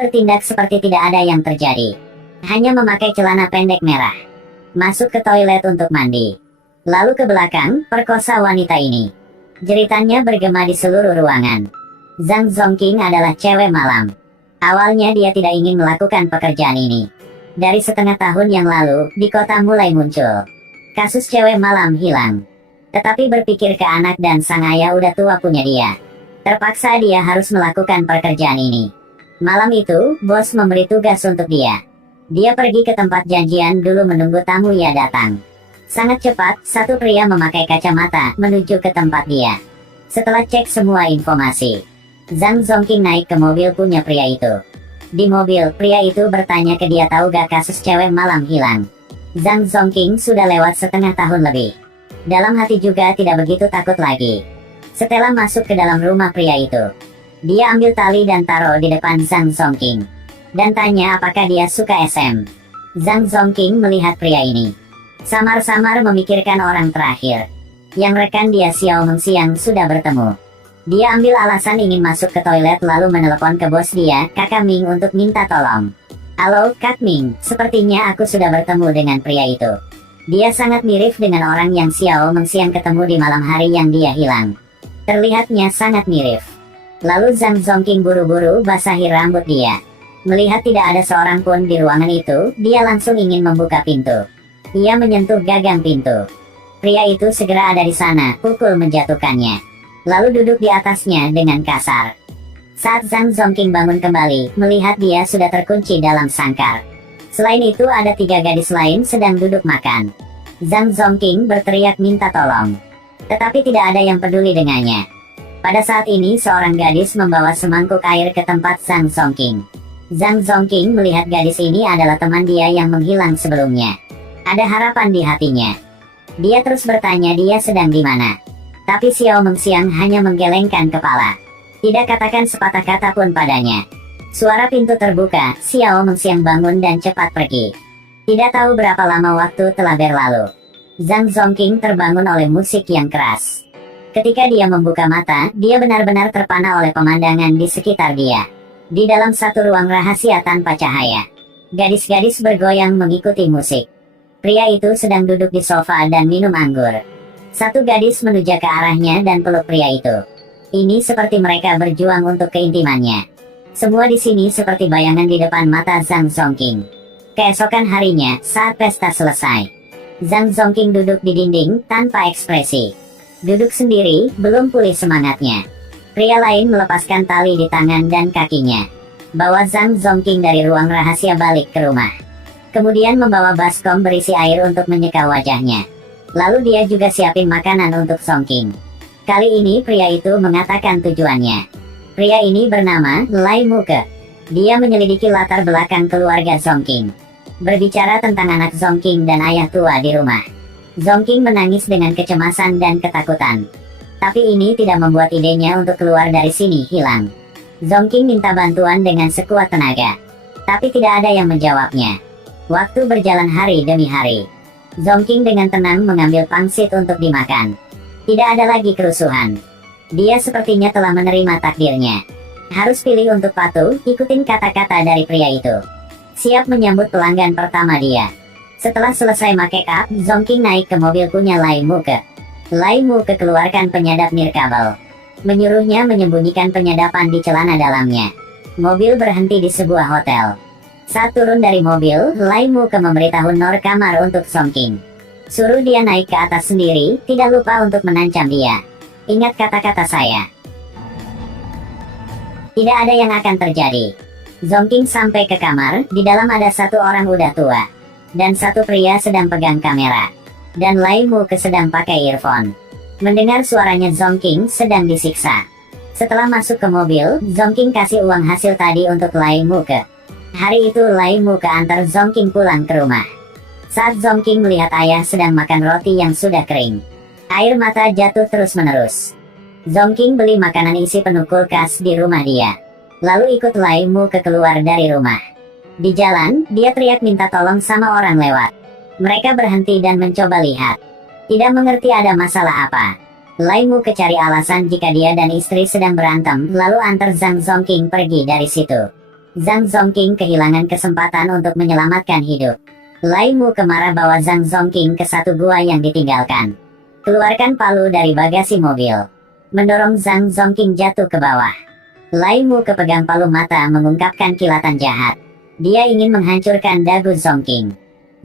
bertindak seperti tidak ada yang terjadi. Hanya memakai celana pendek merah. Masuk ke toilet untuk mandi. Lalu ke belakang, perkosa wanita ini. Jeritannya bergema di seluruh ruangan. Zhang Zongqing adalah cewek malam. Awalnya dia tidak ingin melakukan pekerjaan ini. Dari setengah tahun yang lalu, di kota mulai muncul kasus cewek malam hilang. Tetapi berpikir ke anak dan sang ayah udah tua punya dia. Terpaksa dia harus melakukan pekerjaan ini. Malam itu, bos memberi tugas untuk dia. Dia pergi ke tempat janjian dulu menunggu tamu ya datang. Sangat cepat, satu pria memakai kacamata menuju ke tempat dia. Setelah cek semua informasi, Zhang Zongqing naik ke mobil punya pria itu. Di mobil, pria itu bertanya ke dia tahu gak kasus cewek malam hilang. Zhang Zongqing sudah lewat setengah tahun lebih. Dalam hati juga tidak begitu takut lagi. Setelah masuk ke dalam rumah pria itu, dia ambil tali dan taruh di depan Zhang Zongqing. Dan tanya apakah dia suka SM. Zhang Zongqing melihat pria ini. Samar-samar memikirkan orang terakhir. Yang rekan dia Xiao Mengxiang sudah bertemu. Dia ambil alasan ingin masuk ke toilet lalu menelepon ke bos dia, Kakak Ming untuk minta tolong. Halo, Kak Ming, sepertinya aku sudah bertemu dengan pria itu. Dia sangat mirip dengan orang yang Xiao Mengxiang ketemu di malam hari yang dia hilang. Terlihatnya sangat mirip. Lalu Zhang Zongqing buru-buru basahi rambut dia. Melihat tidak ada seorang pun di ruangan itu, dia langsung ingin membuka pintu. Ia menyentuh gagang pintu. Pria itu segera ada di sana, pukul menjatuhkannya. Lalu duduk di atasnya dengan kasar. Saat Zhang Zongqing bangun kembali, melihat dia sudah terkunci dalam sangkar. Selain itu ada 3 gadis lain sedang duduk makan. Zhang Zongqing berteriak minta tolong. Tetapi tidak ada yang peduli dengannya. Pada saat ini seorang gadis membawa semangkuk air ke tempat Zhang Zongqing. Zhang Zongqing melihat gadis ini adalah teman dia yang menghilang sebelumnya. Ada harapan di hatinya. Dia terus bertanya dia sedang di mana. Tapi Xiao Mengxiang hanya menggelengkan kepala. Tidak katakan sepatah kata pun padanya. Suara pintu terbuka, Xiao Mengxiang bangun dan cepat pergi. Tidak tahu berapa lama waktu telah berlalu. Zhang Zongqing terbangun oleh musik yang keras. Ketika dia membuka mata, dia benar-benar terpana oleh pemandangan di sekitar dia. Di dalam satu ruang rahasia tanpa cahaya. Gadis-gadis bergoyang mengikuti musik. Pria itu sedang duduk di sofa dan minum anggur. Satu gadis menuju ke arahnya dan peluk pria itu. Ini seperti mereka berjuang untuk keintimannya. Semua di sini seperti bayangan di depan mata Zhang Zongqing. Keesokan harinya, saat pesta selesai, Zhang Zongqing duduk di dinding tanpa ekspresi. Duduk sendiri, belum pulih semangatnya. Pria lain melepaskan tali di tangan dan kakinya. Bawa Zhang Zongqing dari ruang rahasia balik ke rumah. Kemudian membawa baskom berisi air untuk menyeka wajahnya. Lalu dia juga siapin makanan untuk Zongqing. Kali ini pria itu mengatakan tujuannya. Pria ini bernama Lai Muke. Dia menyelidiki latar belakang keluarga Zongqing. Berbicara tentang anak Zongqing dan ayah tua di rumah. Zongqing menangis dengan kecemasan dan ketakutan. Tapi ini tidak membuat idenya untuk keluar dari sini hilang. Zongqing minta bantuan dengan sekuat tenaga. Tapi tidak ada yang menjawabnya. Waktu berjalan hari demi hari. Zongqing dengan tenang mengambil pangsit untuk dimakan. Tidak ada lagi kerusuhan. Dia sepertinya telah menerima takdirnya. Harus pilih untuk patuh, ikutin kata-kata dari pria itu. Siap menyambut pelanggan pertama dia. Setelah selesai make up, Zongqing naik ke mobil punya Lai Muke. Lai Muke keluarkan penyadap nirkabel. Menyuruhnya menyembunyikan penyadapan di celana dalamnya. Mobil berhenti di sebuah hotel. Saat turun dari mobil, Lai Muke memberitahu Nor kamar untuk Zongqing. Suruh dia naik ke atas sendiri, tidak lupa untuk menancam dia. Ingat kata-kata saya. Tidak ada yang akan terjadi. Zongqing sampai ke kamar, di dalam ada satu orang udah tua. Dan satu pria sedang pegang kamera. Dan Lai Muke sedang pakai earphone. Mendengar suaranya Zongqing sedang disiksa. Setelah masuk ke mobil, Zongqing kasih uang hasil tadi untuk Lai Muke. Hari itu Lai Muke antar Zongqing pulang ke rumah. Saat Zongqing melihat ayah sedang makan roti yang sudah kering, air mata jatuh terus-menerus. Zongqing beli makanan isi penuh kulkas di rumah dia. Lalu ikut Lai Muke keluar dari rumah. Di jalan, dia teriak minta tolong sama orang lewat. Mereka berhenti dan mencoba lihat. Tidak mengerti ada masalah apa. Lai Muke cari alasan jika dia dan istri sedang berantem, lalu antar Zhang Zongqing pergi dari situ. Zhang Zongqing kehilangan kesempatan untuk menyelamatkan hidup. Lai Muke marah bawa Zhang Zongqing ke satu gua yang ditinggalkan. Keluarkan palu dari bagasi mobil. Mendorong Zhang Zongqing jatuh ke bawah. Lai Muke pegang palu mata mengungkapkan kilatan jahat. Dia ingin menghancurkan dagu Zongqing.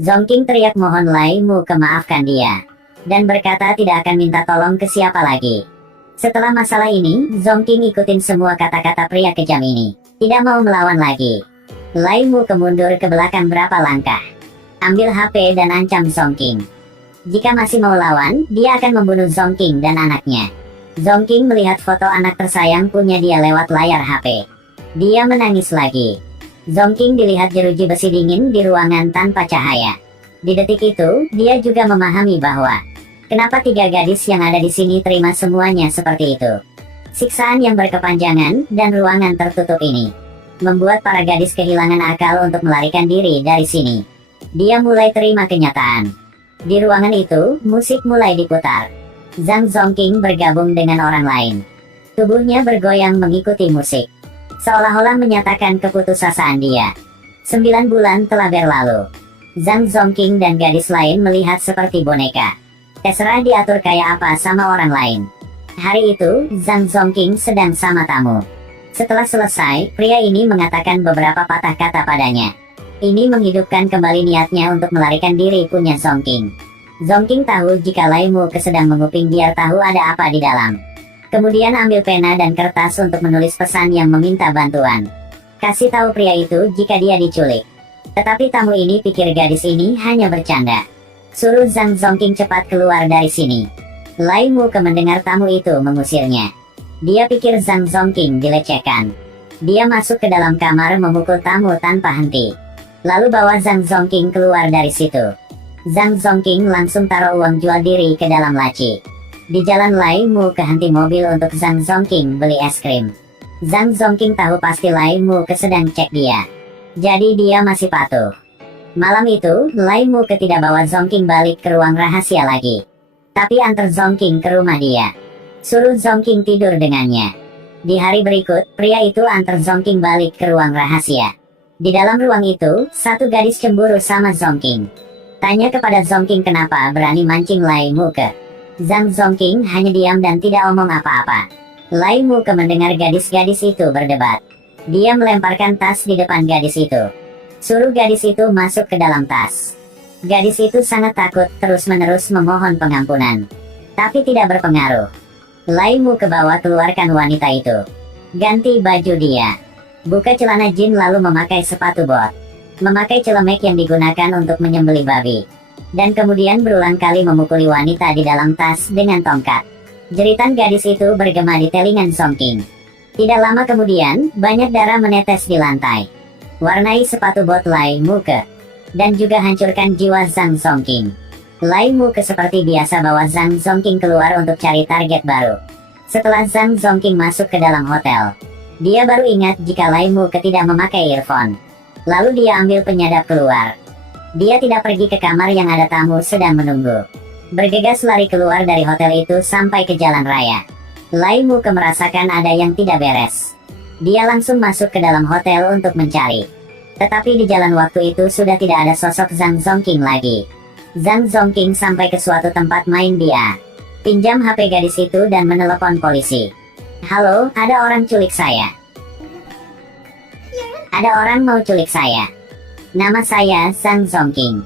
Zongqing teriak mohon Lai Muke maafkan dia. Dan berkata tidak akan minta tolong ke siapa lagi. Setelah masalah ini, Zongqing ikutin semua kata-kata pria kejam ini. Tidak mau melawan lagi. Lai Muke mundur ke belakang berapa langkah. Ambil HP dan ancam Zongqing. Jika masih mau lawan, dia akan membunuh Zongqing dan anaknya. Zongqing melihat foto anak tersayang punya dia lewat layar HP. Dia menangis lagi. Zongqing dilihat jeruji besi dingin di ruangan tanpa cahaya. Di detik itu, dia juga memahami bahwa kenapa 3 gadis yang ada di sini terima semuanya seperti itu. Siksaan yang berkepanjangan dan ruangan tertutup ini membuat para gadis kehilangan akal untuk melarikan diri dari sini. Dia mulai terima kenyataan. Di ruangan itu, musik mulai diputar. Zhang Zongqing bergabung dengan orang lain. Tubuhnya bergoyang mengikuti musik, seolah-olah menyatakan keputusasaan dia. 9 bulan telah berlalu. Zhang Zongqing dan gadis lain melihat seperti boneka. Terserah diatur kayak apa sama orang lain. Hari itu, Zhang Zongqing sedang sama tamu. Setelah selesai, pria ini mengatakan beberapa patah kata padanya. Ini menghidupkan kembali niatnya untuk melarikan diri punya Zongqing. Zongqing tahu jika Lai Muke sedang menguping biar tahu ada apa di dalam. Kemudian ambil pena dan kertas untuk menulis pesan yang meminta bantuan. Kasih tahu pria itu jika dia diculik. Tetapi tamu ini pikir gadis ini hanya bercanda. Suruh Zhang Zongqing cepat keluar dari sini. Lai Muke mendengar tamu itu mengusirnya. Dia pikir Zhang Zongqing dilecehkan. Dia masuk ke dalam kamar memukul tamu tanpa henti. Lalu bawa Zhang Zongqing keluar dari situ. Zhang Zongqing langsung taruh uang jual diri ke dalam laci. Di jalan Lai Muke henti mobil untuk Zhang Zongqing beli es krim. Zhang Zongqing tahu pasti Lai Muke sedang cek dia. Jadi dia masih patuh. Malam itu, Lai Muke tidak bawa Zongqing balik ke ruang rahasia lagi. Tapi antar Zongqing ke rumah dia. Suruh Zongqing tidur dengannya. Di hari berikut, pria itu antar Zongqing balik ke ruang rahasia. Di dalam ruang itu, satu gadis cemburu sama Zongqing. Tanya kepada Zongqing kenapa berani mancing Lai Muke. Zhang Zongqing hanya diam dan tidak omong apa-apa. Lai Muke mendengar gadis-gadis itu berdebat. Dia melemparkan tas di depan gadis itu. Suruh gadis itu masuk ke dalam tas. Gadis itu sangat takut, terus-menerus memohon pengampunan. Tapi tidak berpengaruh. Lai Muke bawa keluarkan wanita itu. Ganti baju dia. Buka celana jin lalu memakai sepatu bot. Memakai celemek yang digunakan untuk menyembelih babi. Dan kemudian berulang kali memukuli wanita di dalam tas dengan tongkat. Jeritan gadis itu bergema di telinga Zongqing. Tidak lama kemudian, banyak darah menetes di lantai. Warnai sepatu bot Lai Muke. Dan juga hancurkan jiwa Zhang Zongqing. Lai Muke seperti biasa bawa Zhang Zongqing keluar untuk cari target baru. Setelah Zhang Zongqing masuk ke dalam hotel, dia baru ingat jika Lai Muke tidak memakai earphone. Lalu dia ambil penyadap keluar. Dia tidak pergi ke kamar yang ada tamu sedang menunggu. Bergegas lari keluar dari hotel itu sampai ke jalan raya. Lai Muke merasakan ada yang tidak beres. Dia langsung masuk ke dalam hotel untuk mencari. Tetapi di jalan waktu itu sudah tidak ada sosok Zhang Zongqing lagi. Zhang Zongqing sampai ke suatu tempat main dia. Pinjam HP gadis itu dan menelepon polisi. Halo, ada orang culik saya. Ada orang mau culik saya. Nama saya Zhang Zongqing.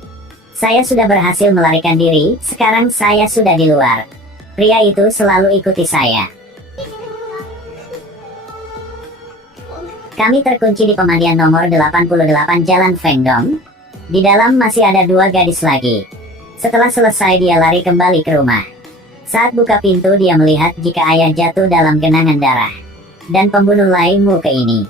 Saya sudah berhasil melarikan diri, sekarang saya sudah di luar. Pria itu selalu ikuti saya. Kami terkunci di pemandian nomor 88 Jalan Fengdong. Di dalam masih ada 2 gadis lagi. Setelah selesai dia lari kembali ke rumah. Saat buka pintu dia melihat jika ayah jatuh dalam genangan darah. Dan pembunuh Lai Muke ini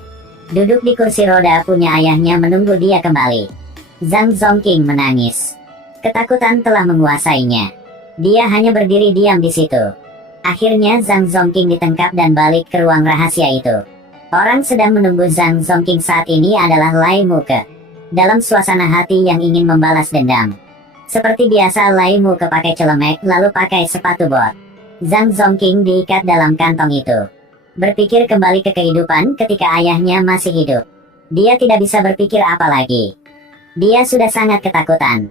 duduk di kursi roda punya ayahnya menunggu dia kembali. Zhang Zongqing menangis. Ketakutan telah menguasainya. Dia hanya berdiri diam di situ. Akhirnya Zhang Zongqing ditangkap dan balik ke ruang rahasia itu. Orang sedang menunggu Zhang Zongqing saat ini adalah Lai Muke. Dalam suasana hati yang ingin membalas dendam. Seperti biasa Lai Muke pakai celemek lalu pakai sepatu bot. Zhang Zongqing diikat dalam kantong itu. Berpikir kembali ke kehidupan ketika ayahnya masih hidup. Dia tidak bisa berpikir apa lagi. Dia sudah sangat ketakutan.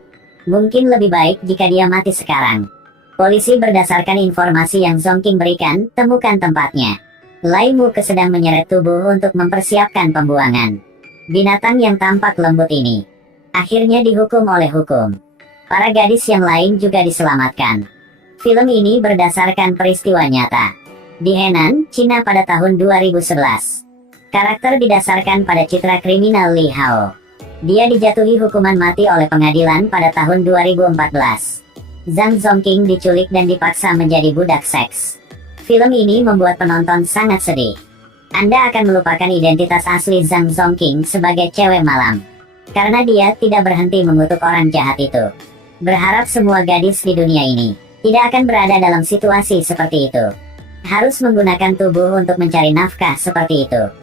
Mungkin lebih baik jika dia mati sekarang. Polisi berdasarkan informasi yang Zhong King berikan, temukan tempatnya. Lai Muke sedang menyeret tubuh untuk mempersiapkan pembuangan. Binatang yang tampak lembut ini akhirnya dihukum oleh hukum. Para gadis yang lain juga diselamatkan. Film ini berdasarkan peristiwa nyata di Henan, Cina pada tahun 2011. Karakter didasarkan pada citra kriminal Li Hao. Dia dijatuhi hukuman mati oleh pengadilan pada tahun 2014. Zhang Zhongking diculik dan dipaksa menjadi budak seks. Film ini membuat penonton sangat sedih. Anda akan melupakan identitas asli Zhang Zhongking sebagai cewek malam. Karena dia tidak berhenti mengutuk orang jahat itu. Berharap semua gadis di dunia ini tidak akan berada dalam situasi seperti itu. Harus menggunakan tubuh untuk mencari nafkah seperti itu.